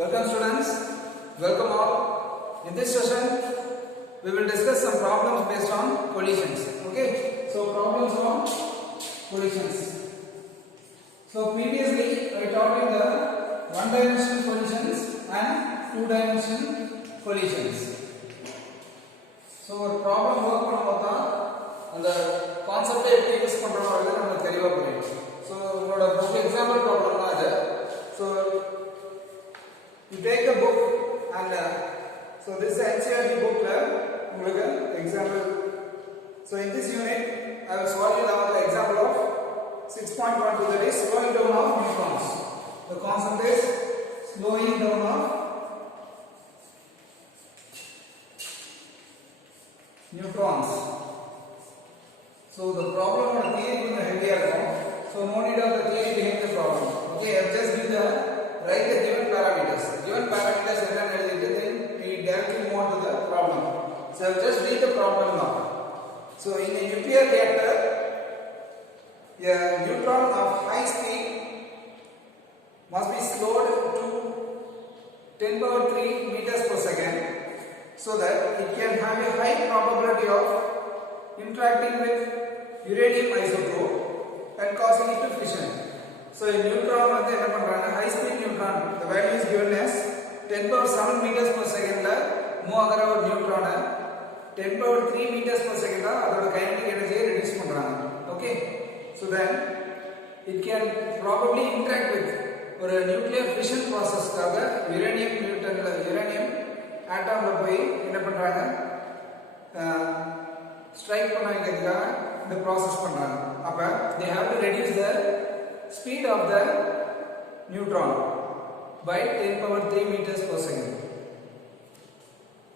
Welcome students, welcome all. In this session, we will discuss some problems based on collisions. Okay, so problems on collisions. So previously, I taught you the one-dimensional collisions and two-dimensional collisions. So ஒரு problem work பண்ணும்போது அந்த கான்செப்டை எப்படி use பண்றோம்ன்றது நமக்கு தெளிவா புரியும். So உங்களோட book example problem தான் இது. So you take the book and so this NCERT book la உங்களுக்கு example. So in this unit I will solve you now the example of 6.12, that is slowing down of neutrons. The concept is slowing down of neutrons. So the problem or theory is heavier now. So no need of the theory behind the problem. Okay, I just give the write the given parameters. Given parameters are then we directly move on to the problem. So I will just read the problem now. So in a nuclear reactor, a neutron of high speed must be slowed to 10 power 3 meters per second so that it can have a high probability of interacting with uranium isotope and causing it to fission. So a neutron வந்து என்ன பண்றாங்க, high speed neutron, the value is given as 10 power 7 meters per second ல move ஆகுற ஒரு நியூட்ரான 10 power 3 meters per second ல அதோட kinetic energy reduce பண்றாங்க. Okay, so then it can probably interact with ஒரு nuclear fission process காக uranium atom ல போய் என்ன பண்றாங்க, ஸ்ட்ரைக் பண்ண வைக்கிறதுக்காக இந்த process பண்றாங்க. அப்ப they have to reduce the speed of the neutron by 10 power 3 meters per second.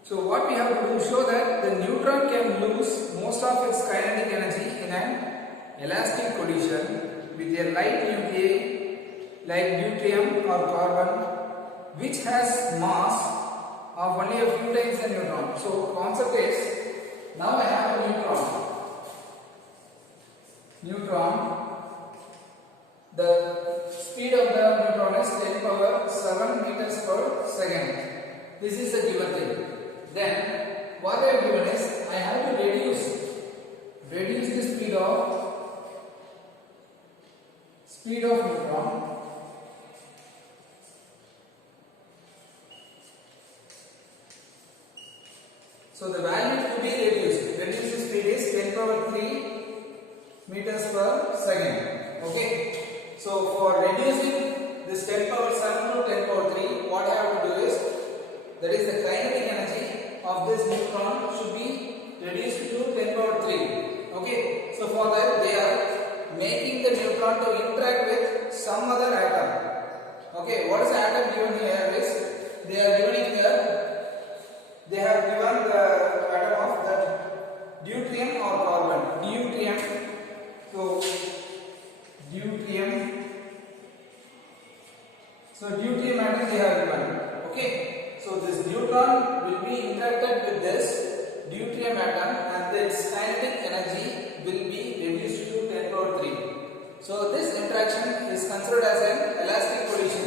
So what we have to do, show that the neutron can lose most of its kinetic energy in an elastic collision with a light nuclei like deuterium or carbon which has mass of only a few times the neutron. So concept is, now I have a neutron, the speed of the neutron is 10 power 7 meters per second. This is the given thing. Then what I have given is I have to reduce the speed of neutron. So the value to be reduced the speed is 10 power 3 meters per second. Okay, so for reducing this 10 power 7 to 10 power 3, what I have to do is, that is the kinetic energy of this neutron should be reduced to 10 power 3. Okay, so for that they are making the neutron to interact with some other atom. Okay, what is the atom given here is, they are giving here, they have given the atom of that deuterium or carbon, deuterium. So deuterium, atom they have given. Okay, so this neutron will be interacted with this deuterium atom and its kinetic energy will be reduced to 10 power 3. So this interaction is considered as an elastic collision.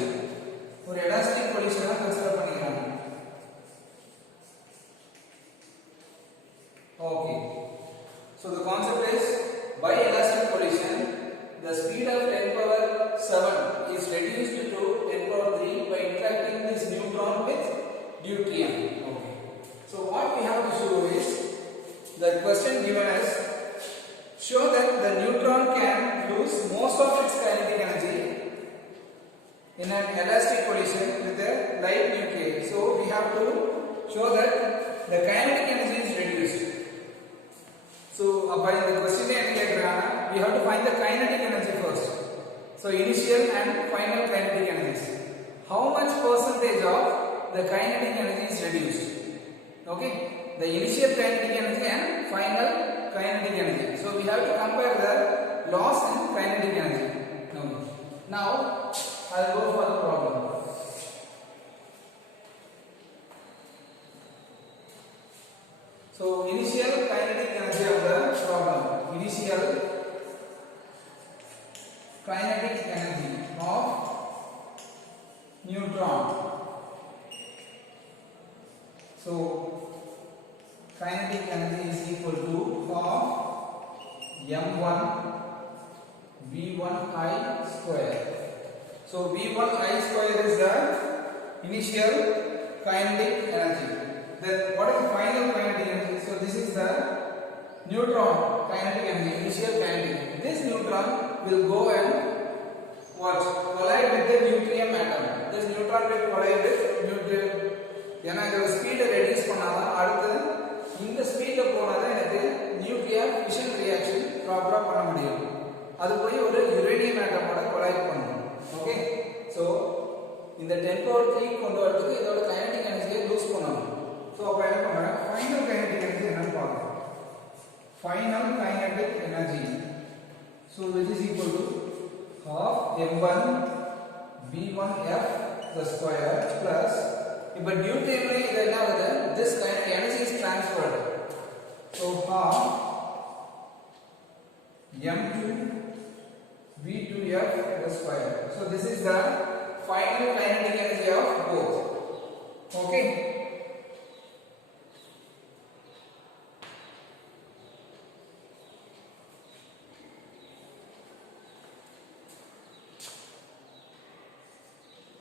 For elastic collision consider பண்ணிக்கலாம். Okay, so the concept is, by elastic collision the speed of 10 power 7 is reduced to 10 power 3 by interacting this neutron with deuterium. Okay, so what we have to show is, the question given us, show that the neutron can lose most of its kinetic energy in an elastic collision with a light nuclei. So we have to show that the kinetic energy is reduced. So by the question we have to find the kinetic energy first. So initial and final kinetic energies. How much percentage of the kinetic energy is reduced? Okay, the initial kinetic energy and final kinetic energy. So we have to compare the loss in kinetic energy. Now I will go for the problem. So initial kinetic energy of the problem. Initial kinetic energy of neutron kinetic energy is equal to half m1 v1I square. So v1I square is the initial kinetic energy. Then what is the final kinetic energy? So this is the neutron kinetic energy, initial kinetic. This neutron will go and collide with the deuterium atom. This neutron will collide with deuterium. ஏன்னா இதோட ஸ்பீடை reduce பண்ணாதான் அடுத்து இந்த ஸ்பீட்ல போனாதான் எனக்கு nuclear fission reaction ப்ராப்பரா பண்ண முடியும். அது போய் ஒரு யுரேனியம் ஆட்டமோட கொலைட் பண்ணும். ஓகே, சோ இந்த 10 பவர் 3 கொண்டு வரதுக்கு இதோட கைனடிக் எனர்ஜியை லூஸ் பண்ணணும். சோ அப்ப என்ன பண்றேன், ஃபைனல் கைனடிக் எனர்ஜி என்னன்னு பார்க்கலாம். Final kinetic energy, so which is equal to half m1 v1f the square plus, இப்ப deuterium இது என்ன ஆகுது, this kinetic energy is transferred, so half m2 v2f the square. So this is the final kinetic energy of both. Okay,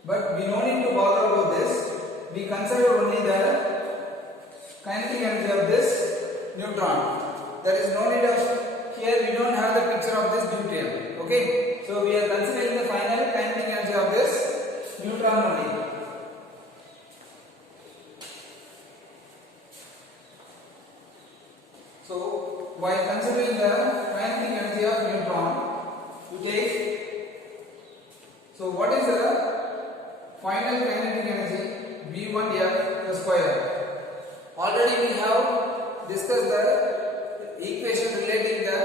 but we no need to bother about this. We consider only the kinetic energy of this neutron. There is no need of, here we don't have the picture of this deuterium. Okay, so we are considering the final kinetic energy of this neutron only. So while considering the kinetic energy of neutron, we take, so what is the final kinetic energy v1f the square? Already we have discussed the equation relating the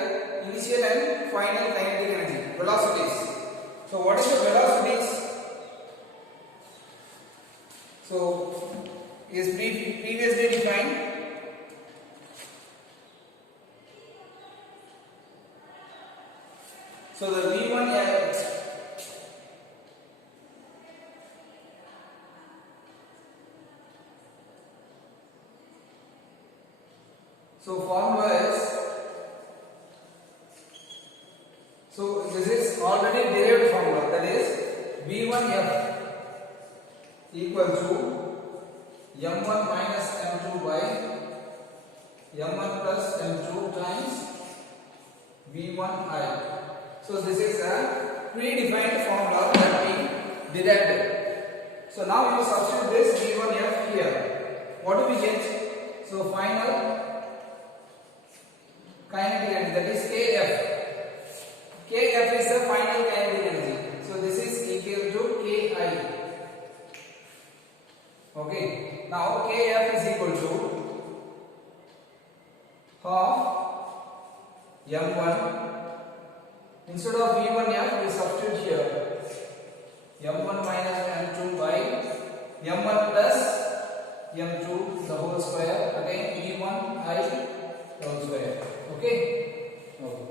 initial and final kinetic energy velocities. So what is the velocities? So is previously defined. So the v1f, so formula is, so this is already derived formula, that is v1f equal to m1 minus m2 by m1 plus m2 times v1I. So this is a predefined formula that we derived. So now you substitute this v1f here. What do we get? So final kinetic energy, that is kf. Kf is the final kinetic energy. So this is equal to ki. Okay, now kf is equal to half m1. Instead of v1f, we substitute here m1 minus m2 by m1 plus m2 the whole square, again v1I whole square. Okay. Okay.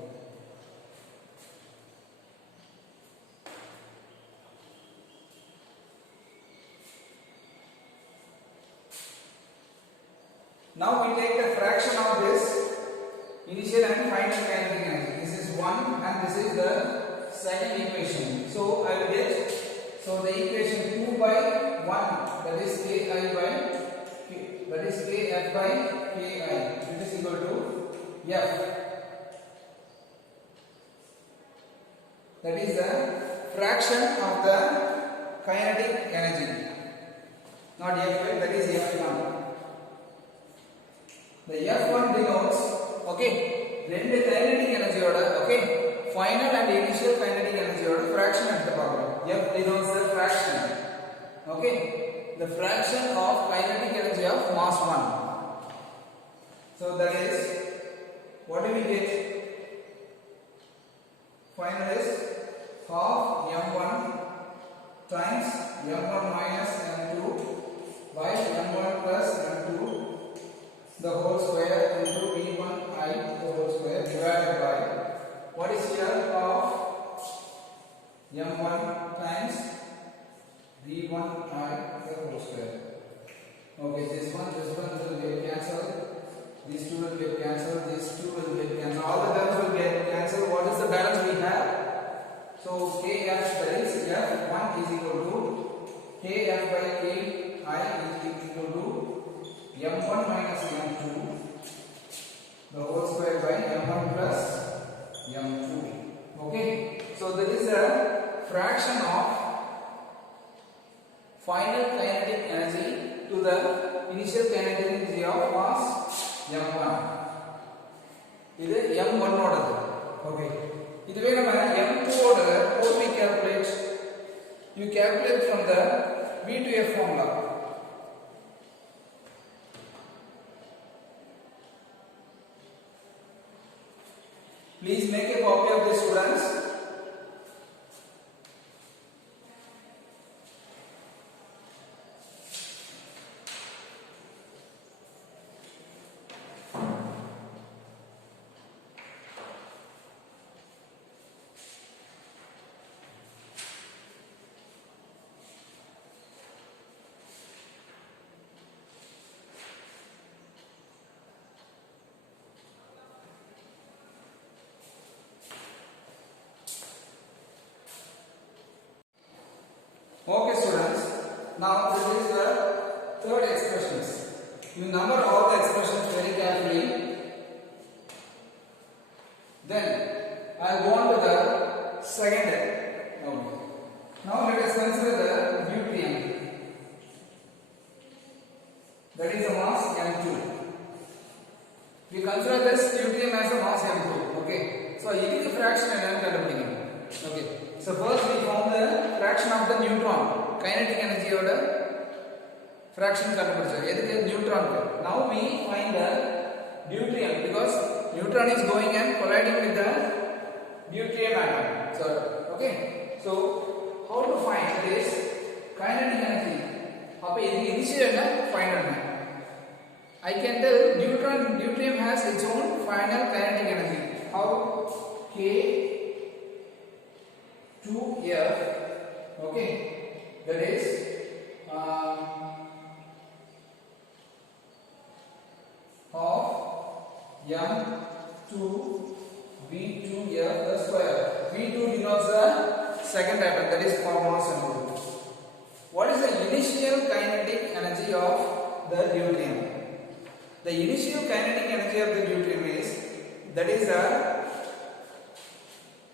Now we take the fraction of this initial and final kinetic energy. This is 1 and this is the second equation. So I will get, so the equation 2 by 1, that is ki by k, that is kf by ki, which is equal to f. That is the fraction of the kinetic energy, not f, that is f1. The f1 denotes, okay, ரெண்டு kinetic energy ஓட, okay, final and initial kinetic energy ஓட fraction எடுத்து பார்க்கணும். f denotes the fraction, okay, the fraction of kinetic energy of mass 1. So that is, what do we get? Final is half m1 times m1 minus m2 by m1 plus m2 the whole square into v1I the whole square divided by, what is here, half m1 times v1I the whole square. Okay, this one will be cancelled. these two will get cancelled, these two will get cancelled, all the terms will get cancelled. What is the balance we have? So Kf, that is F1 is equal to Kf by Ki is equal to M1 minus M2 the whole square by M1 plus M2. Okay, so that is the fraction of final kinetic energy to the initial kinetic energy of mass M1. இது M1 ஓடது. Okay, இதுவே நம்ம M2 ஓடது how we calculate? You calculate from the V2F formula. Please make a copy of this, students. Okay, students. Now this is the third expressions. You number all the expressions very carefully. Then I go on to the second. Now let us consider the deuterium. That is a mass M2. We consider this deuterium as a mass M2. Okay. So it is a fraction and okay. So first we found the fraction of the neutron. Kinetic energy oda fraction kandupidichom. Edukku neutron. Now we find the deuterium because neutron is going and colliding with the deuterium atom. So okay. So how to find this kinetic energy? Appo idu initial and final. I can tell deuterium has its own final kinetic energy. How? K2F, okay, that is of M2V2F the square. V2 denotes the second atom, that is for mass M2. What is the initial kinetic energy of the deuterium? The initial kinetic energy of the deuterium is, that is the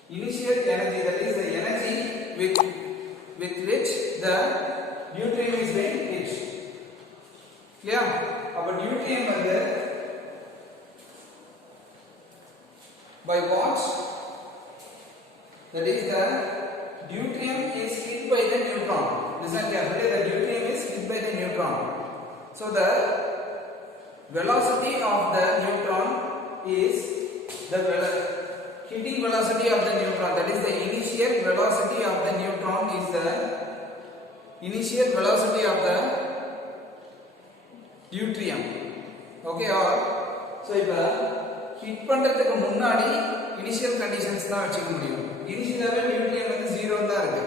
initial energy, that is the energy with which the deuterium is being hit. Clear? Our deuterium வந்து by what? That is the deuterium is hit by the neutron. Listen carefully, the deuterium is hit by the neutron. So the velocity of the neutron is the hitting velocity of the neutron, that is the initial velocity of the neutron is the initial velocity of the deuterium. Okay, or so ipa hit பண்றதுக்கு முன்னாடி initial conditions தான் வச்சுக்க முடியும். Initially deuterium வந்து 0 தான் இருக்கு.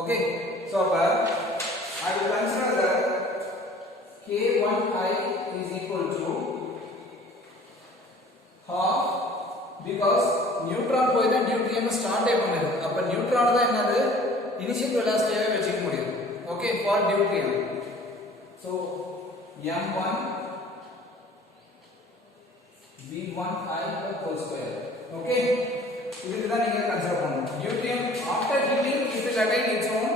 Okay, so I will consider that K1I is equal to half, because neutron போய் தான் deuterium ஸ்டார்ட் பண்ணுது. அப்ப neutron தான் என்னது initial velocity ஆவே வெச்சிக்க முடியும். Okay, for deuterium. So M1 V1I whole square. Okay, இதுக்கு தான் நீங்க கன்சிடர் பண்ணணும். deuterium after hitting it will attain its own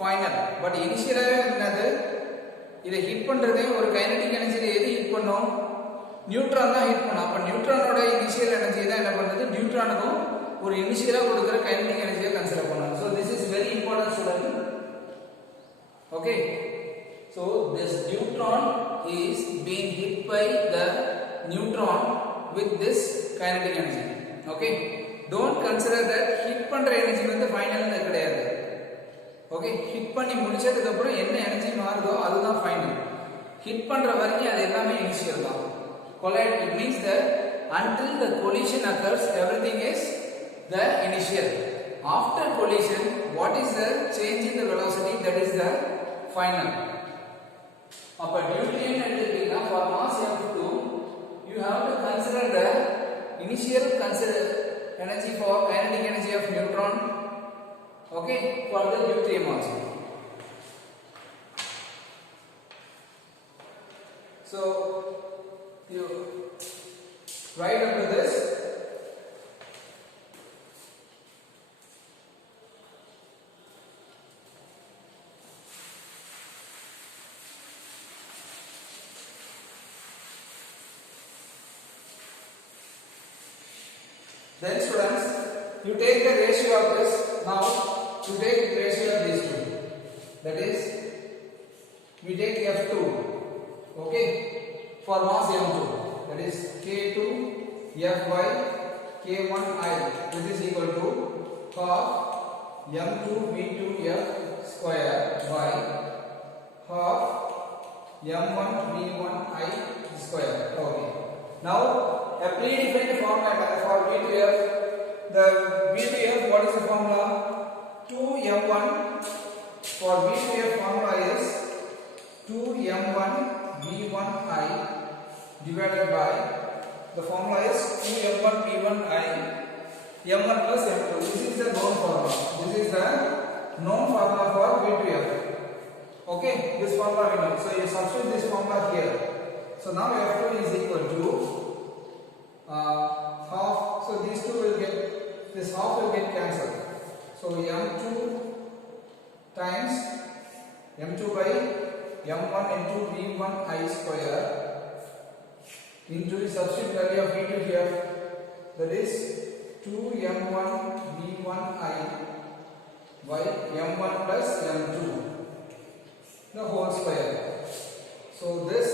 final, but initially என்னது இதை ஹிட் பண்றதே ஒரு கைனடிக் எனர்ஜில எது ஹிட் பண்ணும், நியூட்ரான் தான் ஹிட் பண்ணும். அப்ப நியூட்ரானோட இனிஷியல் எனர்ஜி தான் என்ன பண்ணுது, நியூட்ரானுக்கும் ஒரு இனிஷியலா கொடுக்கிற கைனடிக் எனர்ஜியை கன்சிடர் பண்ணணும். So this is very important, student. Okay, so this neutron is being hit by the neutron with this kinetic energy. Okay, don't consider that hit பண்ற எனர்ஜி வந்து ஃபைனல்னு கிடையாது. ஓகே, ஹிட் பண்ணி முடிச்சதுக்கு அப்புறம் என்ன எனர்ஜி மாறுதோ அதுதான் ஃபைனல். ஹிட் பண்ற வரைக்கும் அது எல்லாமே இனிஷியல் தான். collide, it means that until the collision occurs everything is the initial. After collision, what is the change in the velocity, that is the final. அப்ப deuterium எடுத்துக்கிட்டீங்கன்னா for mass M2 you you have to consider the initial energy for kinetic energy of neutron, okay, for the deuterium also. So you write under this. Then students, you take the ratio of this. Now you take the ratio of these two. That is, we take F2, okay, for mass M2. That is K2 F by K1I. This is equal to half M2 V2 F square by half M1 V1I square. Okay. Now a predefined formula for V2F. The V2F, what is the formula? 2M1 for V2F formula is 2M1 V1I divided by, the formula is 2M1 V1I M1 plus M2. This is the known formula. This is the known formula for V2F. Okay, this formula we know. So you substitute this formula here. So now F2 is equal to half. So these two will get, this half will get cancelled. So M2 times M2 by M1 into V1I square into the substitute value of V2 here. That is 2M1 V1I by M1 plus M2, the whole square. So this,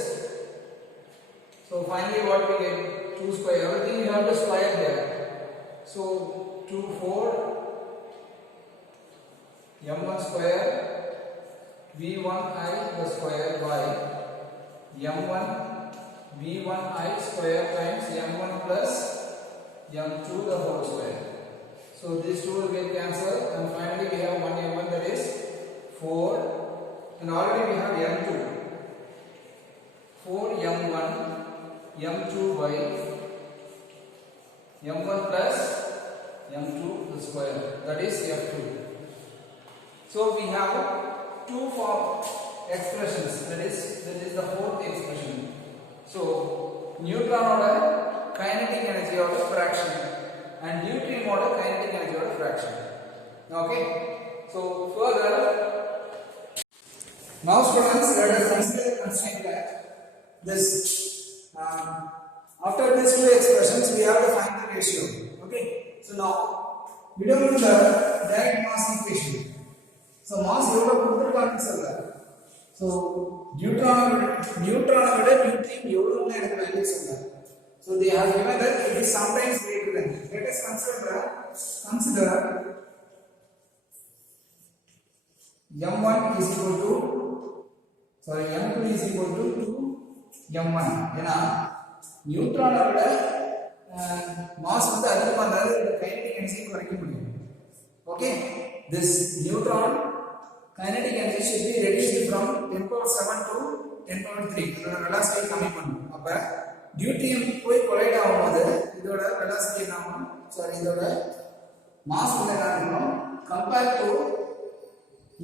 so finally what we get? 2 square. Everything you have to square there. So 2 4 M1 square V1I the square by M1 V1I square times M1 plus M2 the whole square. So these two will get cancelled, and finally we have 1 M1, that is 4, and already we have M2. 4 M1 M2 by M1 plus M2 the square, that is F2. So we have two form expressions, that is the fourth expression. So neutron order kinetic energy of a fraction and deuterium order kinetic energy of a fraction. Okay, so further, now students, let us consider the constraint that this after these two expressions we have to find the ratio. Okay, so now we don't know the direct mass equation. So mass எவ்வளவு கொடுத்திருக்கான்னு சொல்ல. So neutron விட deuterium எவ்வளவுன்னு எனக்கு value சொல்ல. So they have given that it is sometimes greater than. Let us consider M1 is equal to, sorry, M2 is equal to 2M1. ஏனா நியூட்ரானை விட mass வந்து அதிகமா இருந்தாலும் இந்த கைனடிக் எனர்ஜி குறைக்க முடியும். Okay, this neutron kinetic energy should be reduced from 10 power 7 to 10 power 3. இதோட velocity கம்மி பண்ணனும். அப்ப deuterium போய் கொலைட் ஆகும்போது இதோட velocity என்ன ஆகும்? சாரி, இதோட மாஸ் வந்து என்ன ஆகும்? Compare to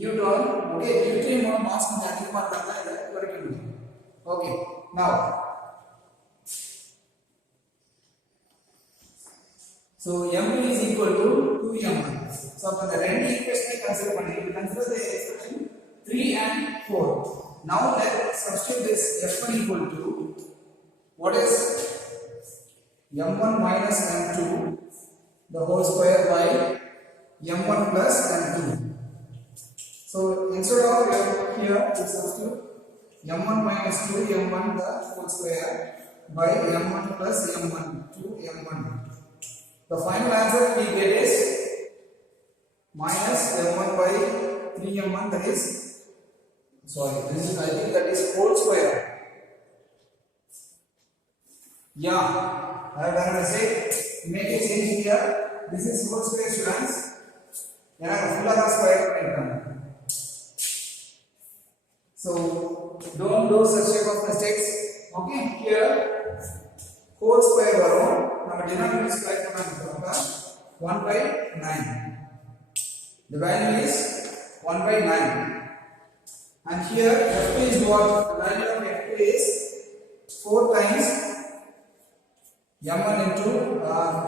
neutron, okay, deuterium ஓட மாஸ் கொஞ்சம் அதிகமா இருந்தா இத குறைக்க முடியும். Okay, now so M2 is equal to 2M1. So for the ரெண்டு equation consider consider the expression 3 and 4. Now let's substitute this F1 equal to, what is M1 minus M2 the whole square by M1 plus M2. So instead of here we substitute M1 minus 2 M1 the whole square by M1 plus M1 2 M1. The final answer we get is minus M1 by 3M1, that is, sorry, this is, I think that is whole square. Yeah, I have done a mistake. Make a change here. This is whole square, students. Yeah, full of square. So don't do such type of mistakes. Okay, here whole square வரும். நம்ம denominator square பண்ணா 1/9. The value is 1/9. And here f2 is what? The value of f2 is 4 times m1 into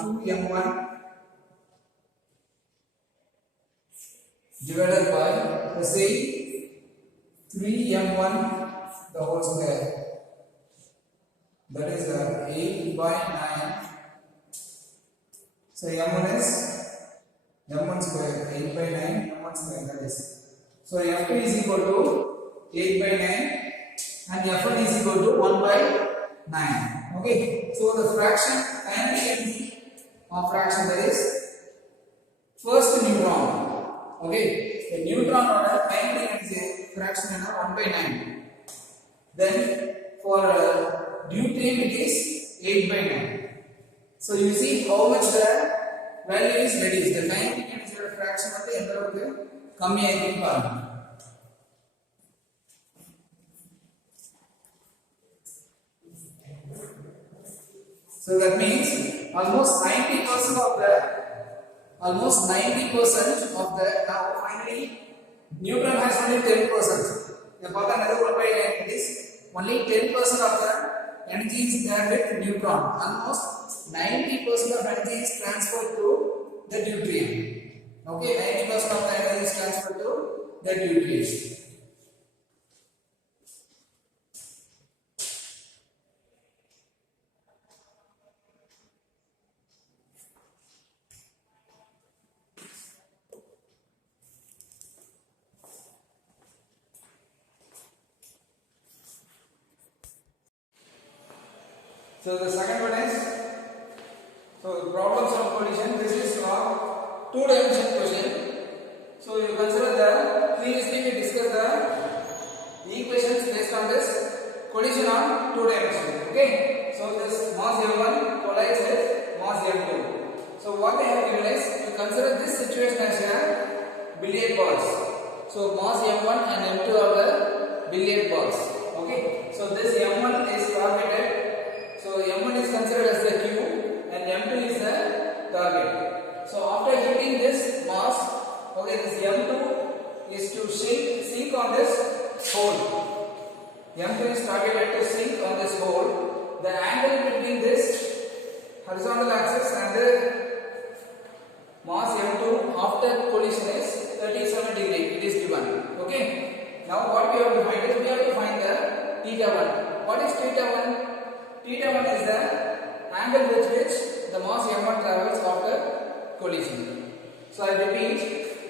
2m1 divided by, let's say, 3m1 the whole square. That is 8/9. So m1 is m1 square, 8/9 m1 square, that is. So f2 is equal to 8/9 and f1 is equal to 1/9. Okay. So the fraction kinetic of fraction, that is first neutron. Okay. The neutron order kinetic fraction is 1/9. Then for deuterium it is 8/9. So you see how much the value is reduced. The kinetic energy fraction வந்து எந்த அளவுக்கு கம்மியா இருக்குன்னு பாருங்க. So that means almost 90% of the now finally neutron has only 10%. The bottom it is only 10% of the energy is there with neutron. Almost 90% of energy is transferred to the deuterium. Okay, 90% of the energy is transferred to the deuterium. So the second one is, so problems of collision. This is a two-dimensional question. So you consider the previously we discussed the equations based on this collision on two dimensions. Okay. So this mass m1 collides with mass m2. So what they have given is, you consider this situation as a billiard balls. So mass m1 and m2 are the billiard balls. Okay. So this m1 is targeted. So m1 is considered as the cue and m2 is the target. So after hitting this mass, okay, this m2 is to sink on this hole. m2 is targeted to sink on this hole. The angle between this horizontal axis and the mass m2 after collision is 37 degree. It is given. Okay. Now what we have to find is, we have to find the theta1. What is theta1? Theta1 is the angle with which the mass m1 travels after collision. So I repeat,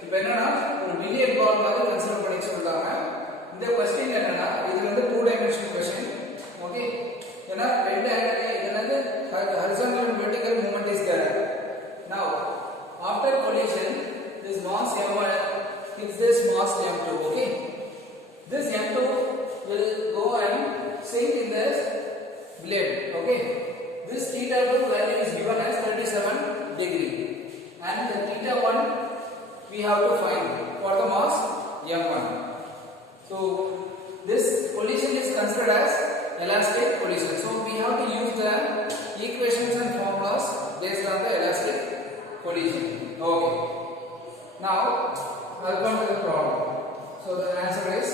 இப்போ என்னன்னா ஒரு billiard ball மாதிரி consider பண்ணி சொல்றாங்க. இந்த question என்னன்னா, இது வந்து 2 dimensional question. ஓகே. ஏன்னா ரெண்டு ஆங்கிள் இதுல horizontal and vertical movement is there. Now after collision, this mass m1 hits this mass m2. Okay. This m2 will go and sink in this blade. Okay. This theta2 value is given as 37 degree and the theta1 we have to find for the mass m1. So this collision is considered as elastic collision. So we have to use the equations and formulas based on the elastic collision. Okay. Now I'll come to the problem. So the answer is,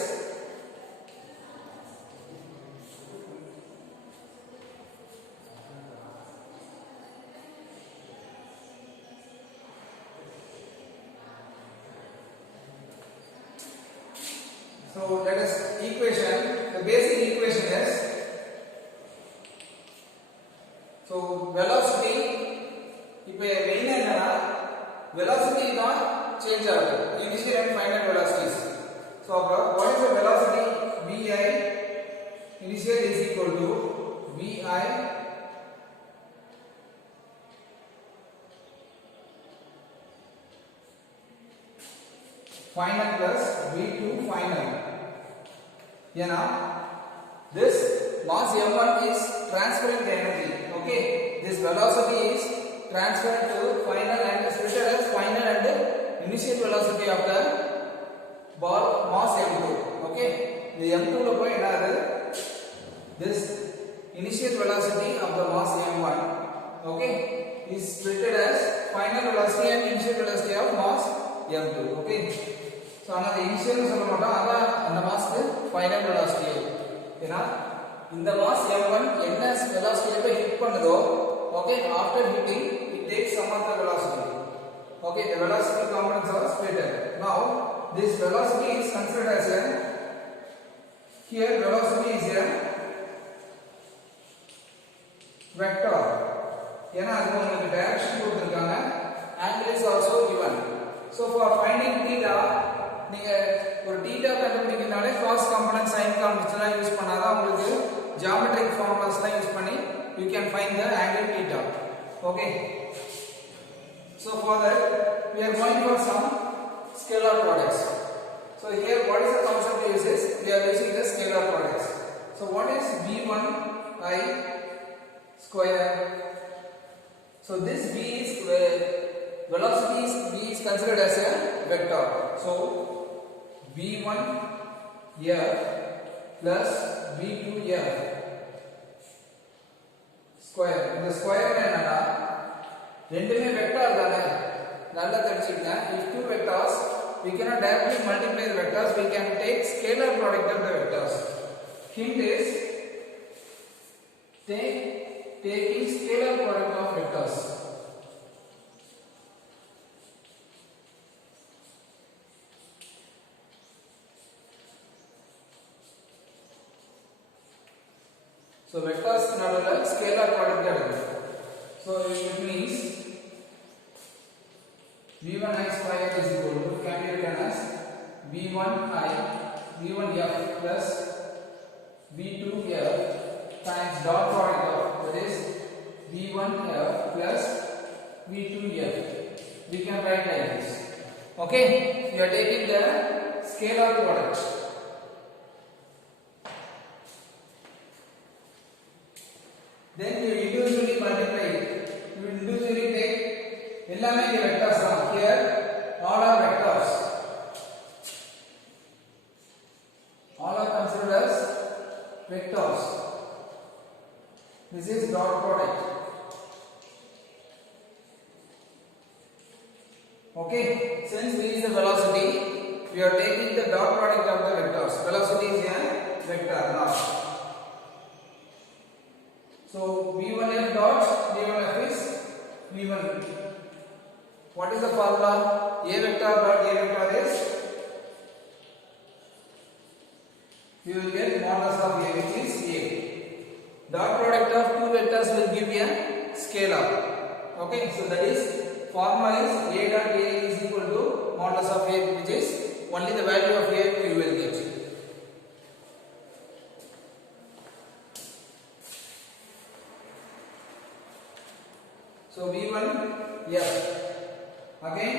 so let us equation, the basic equation is, so velocity, இப்போ main என்னன்னா velocity தான் change ஆகுது, initial and final velocities. So what is the velocity? Vi initial is equal to Vi final plus V2 final. ஏன்னா this mass m1 is transferring the energy. Okay, this velocity is transferred to final and is written as final and initial velocity of the ball mass m2. Okay, the m2 ல போய் என்ன ஆகுது, this initial initial velocity of the mass m1, okay, is treated as final velocity and initial velocity of mass m2, okay. So another initial சொல்ல மாட்டோம், அத அந்த mask final velocity. ஏனா இந்த mass m1 என்ன velocity போய் ஹிட் பண்ணுதோ, okay, after hitting it takes some other velocity. Okay, the velocity components are splitted. Now this velocity is considered as a, here velocity is a vector. ஏனா அது உங்களுக்கு direction கொடுத்திருக்காங்க, angle is also given. So for finding theta, நீங்க ஒரு theta கண்டுபிடிக்கனாலே cos component sin components use பண்ணாதான் உங்களுக்கு geometric formulas use பண்ணி you can find the angle theta. Okay, so for that we are going for some scalar products. So here what is the concept we use is we are using the scalar products. So what is v1 I square? So this v is velocity is v is considered as a vector. So v1 here plus v2 here square. இந்த square என்னன்னா ரெண்டுமே vector தானே, நல்லா தெரிஞ்சுக்கங்க. If two vectors we cannot directly multiply the vectors, we can take scalar product of the vectors. Hint is taking scalar product of vectors. So vectors நடுவுல scalar product எடுங்க. So it means v1i square is equal to, can be written as v1f plus v2f times dot product of, that is v1f plus v2f. We can write like this. Okay, you are taking the scalar product. Then you individually multiply it. You individually take எல்லாமே இங்க vectors தான். Here all are vectors. All are considered as vectors. This is dot product. Okay, since this is the velocity, we are taking the dot product of the vectors. Velocity is a vector now. So v1f dot v1f is v1. What is the formula? A vector dot A vector is, we will get modulus of A, which is A. Dot product of two vectors will give a scalar. Okay, so that is formula is A dot A is equal to modulus of A, which is only the value of A you will get. So v1 f again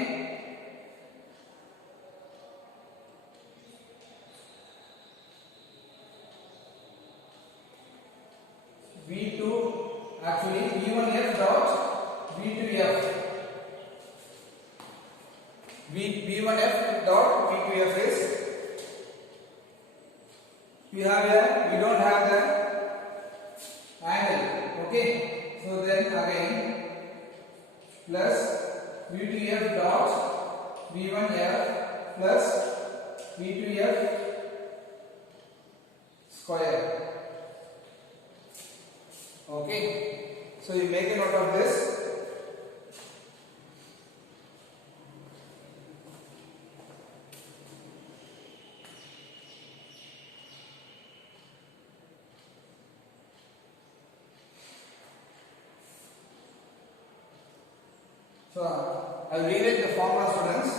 v2, actually v1f dot v2f, v1f dot v2f is, we don't have the angle. Okay, so then again plus v2f dot v1f plus v2f square. Okay, so you make a note of this. So I will rewrite the formula, students.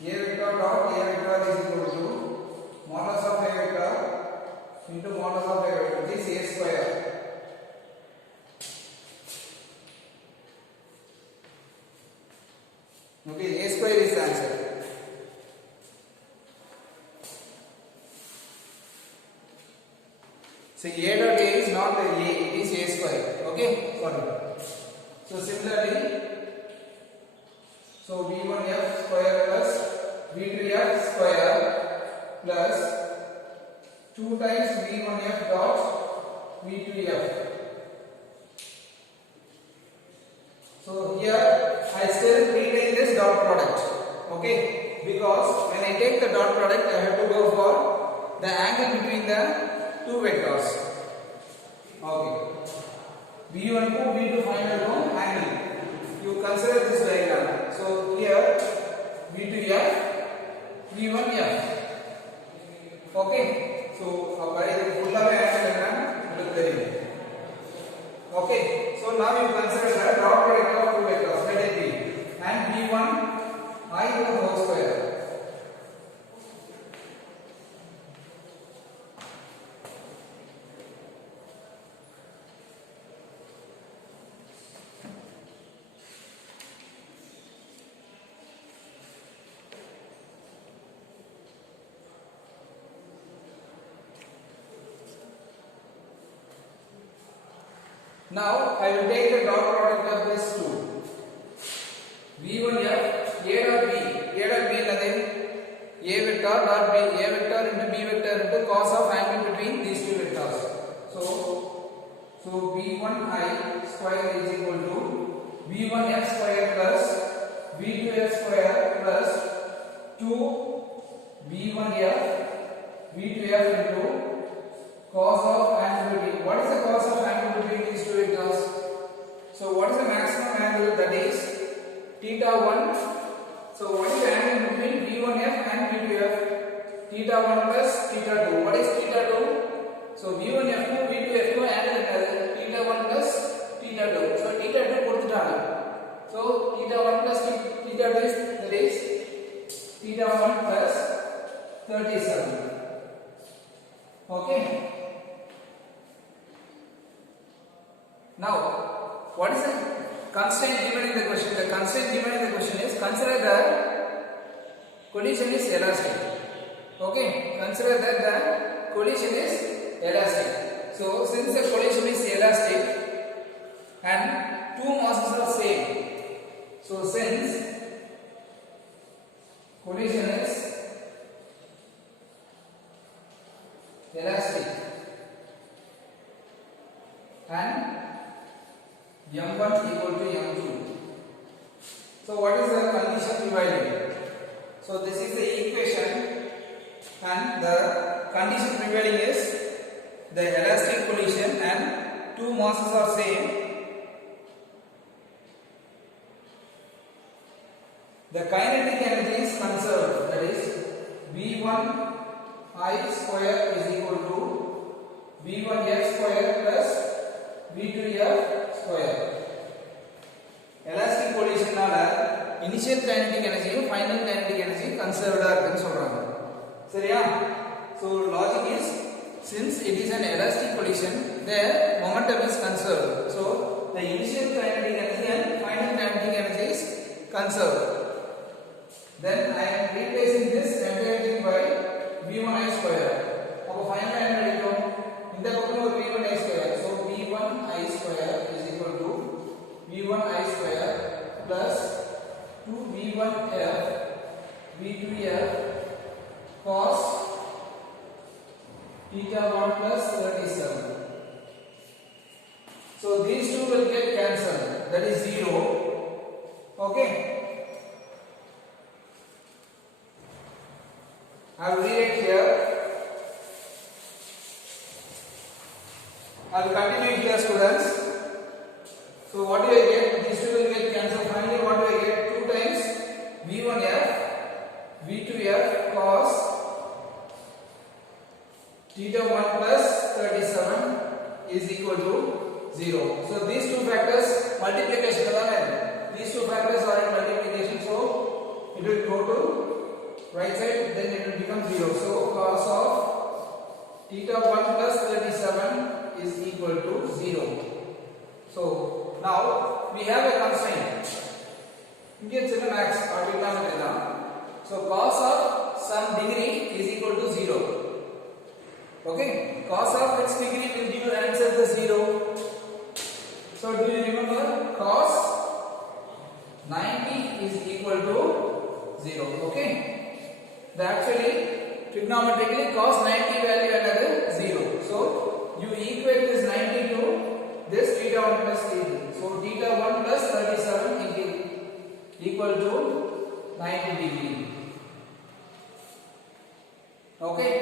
A vector dot A vector is equal to modulus of A vector into modulus of A vector, which is A square. Okay, A square is the answer. So A dot A is not A, it is A square. Okay, sorry. So similarly, so v1f square plus v2f square plus 2 times v1f dot v V2F. So here I still retain this dot product, okay? Because when I take the dot product, I have to go for the angle between the two vectors. Okay. V1 to V2 final to angle. You consider this diagram. So here V2F, V1F. Okay. So by the full of angle diagram, look very well. Okay, so now you consider the dot product of two vectors, let it be, and V1 I to the whole square. Now I will take the dot product of this two. V1F, A dot B. A dot B is A vector dot B. A vector into B vector into cos of angle between these two vectors. So V1I square is equal to V1F square plus V2F square plus 2 V1F V2F into cos of angle between. What is the cos of angle between these two vectors? So what is the maximum angle, that is theta 1. So what is the angle between V1F and V2F? Theta 1 plus theta 2. What is theta 2? So V1F2 V2F2 angle is theta 1 plus theta 2. So theta 2 கொடுத்துட்டாங்க. So theta 1 plus theta 2 is, that is theta 1 plus 37. Okay. Now, what is the constraint given in the question? The constraint given in the question is, consider that collision is elastic. Okay, consider that the collision is elastic. So, since the collision is elastic and two masses are same, so since collision is elastic and M1 equal to M2. So what is the condition prevailing? So this is the equation, and the condition prevailing is the elastic collision and two masses are same. The kinetic energy is conserved, that is V1I square is equal to V1F square plus V2F square. Elastic collision nala initial kinetic energy and final kinetic energy conserved இருக்குன்னு சொல்றாங்க. சரியா? So logic is, since it is an elastic collision, the momentum is conserved. So the initial kinetic energy and final kinetic energy is conserved. Then I am replacing this entire thing by V1I square. அப்ப final என்ன கிடைக்கும்? இந்த பக்கம் ஒரு V1I square. So V1I square is equal to V1I square plus 2V1F V2F cos theta 1 plus 37. So these two will get cancelled, that is 0. Okay, I will read it here. I will continue here, students. So what do I get? These two will get cancelled. Finally, what do I get? 2 times V1F V2F cos theta 1 plus 37 is equal to 0. So these two factors multiplication. These two factors are in multiplication. So it will go to right side, then it will become 0. So cos of theta 1 plus 37 is equal to 0. So now we have a constraint. Indian Children Max or trigonometry now. So cos of some degree is equal to 0. Okay, cos of its degree will give you answer the 0. So do you remember cos 90 is equal to 0. Okay, the actually trigonometrically cos 90 value another 0. So you equate this 90 to this theta 1 plus theta. So theta 1 plus 37 equal to 90 degree. Okay.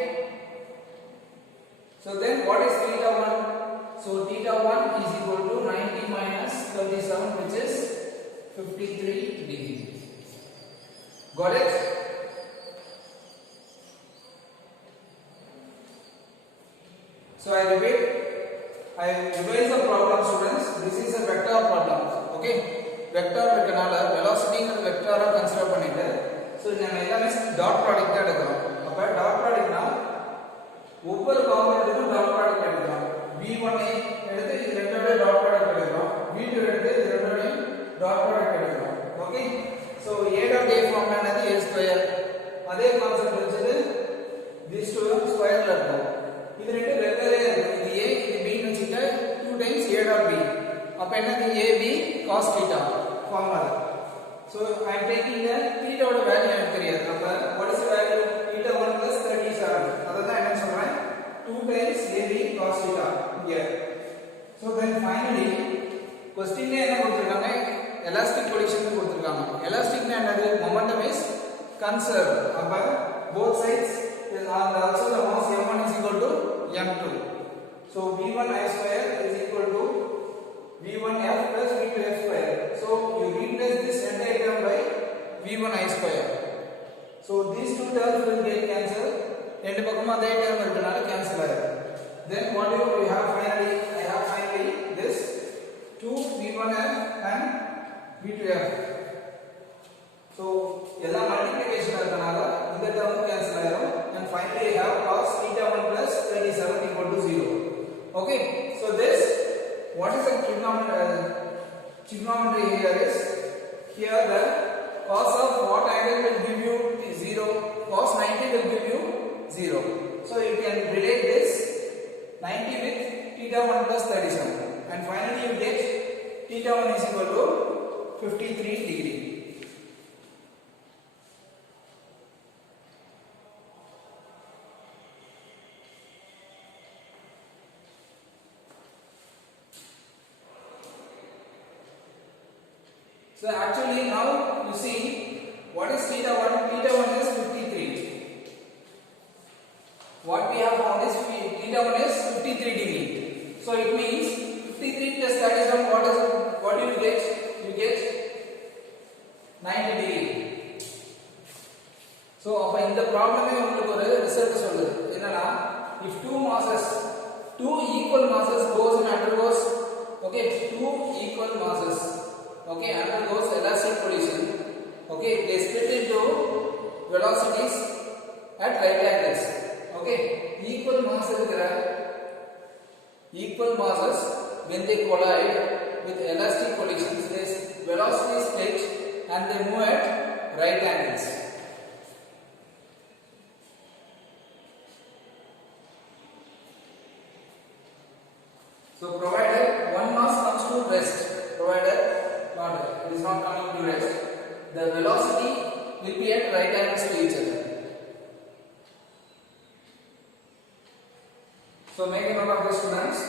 So then what is theta 1? So theta 1 is equal to 90 minus 37, which is 53 degree. Got it? So I repeat, I revise the problem, students. This is a vector problem. Okay, vector இருக்கனால velocity and vector consider பண்ணிட்டு so நம்ம எல்லாமே dot product தான் எடுக்கிறோம். அப்ப dot product னா ஒவ்வொரு காம்போனன்ட்க்கும் dot product எடுக்கிறோம். v1 எடுத்து இது ரெண்டோட dot product எடுக்கிறோம். v2 எடுத்து இது ரெண்டோட dot product எடுக்கிறோம். Okay, so a dot a formula என்னது a ஸ்கொயர். அதே கான்செப்ட் வச்சிட்டு these two ஸ்கொயர்ல இருக்கும். இது ரெண்டு வெவ்வேறு இருக்கு. இது a இது b ன்னு வச்சிட்டா 2 times a dot b. அப்ப என்னது ab cos theta formula. So I am taking the theta ஓட வேல்யூ எனக்கு தெரியாது. அப்ப what is the value? theta 1 plus 37. அதான் என்ன சொல்றேன் 2 times ab cos theta here. So then finally question என்ன கொடுத்திருக்காங்க? elastic collision கொடுத்திருக்காங்க. elastic னா என்னது? momentum is conserved. அப்ப both sides is and also the mass m1 is equal to m2. So v1 I square is equal to v1f plus v2f square. So you replace this entire term by v1 I square. So these two terms will get cancelled. ரெண்டு பக்கமும் அதே term இருக்கனால cancel ஆயிடும். Then what do we have finally? I have finally this 2 v1f and v2f. So எல்லா multiplication இருக்கனால இந்த term cancel ஆயிடும். And finally I have cos theta 1 plus 37 equal to 0. Okay, so this what is the trigonometry here is here the cos of what angle will give you 0, cos 90 will give you 0. So you can relate this 90 with theta 1 plus 37 and finally you get theta 1 is equal to 53 degree. So actually now you see what is theta 1? Theta 1 is 53. What we have found is theta 1 is 53 degree. So it means 53 plus 37 what do you get? You get 90 degree. So அப்ப இந்த ப்ராப்ளமே உங்களுக்கு ஒரு result சொல்லுது. என்னன்னா if two equal masses goes and undergoes okay two equal masses okay undergoes elastic collision okay they split into velocities at right angles okay equal masses when they collide with elastic collisions their velocity split and they move at right angles. So provided one mass comes to rest, provided it is not coming to rest, the velocity will be at right angles to each other. So make a note of this, students.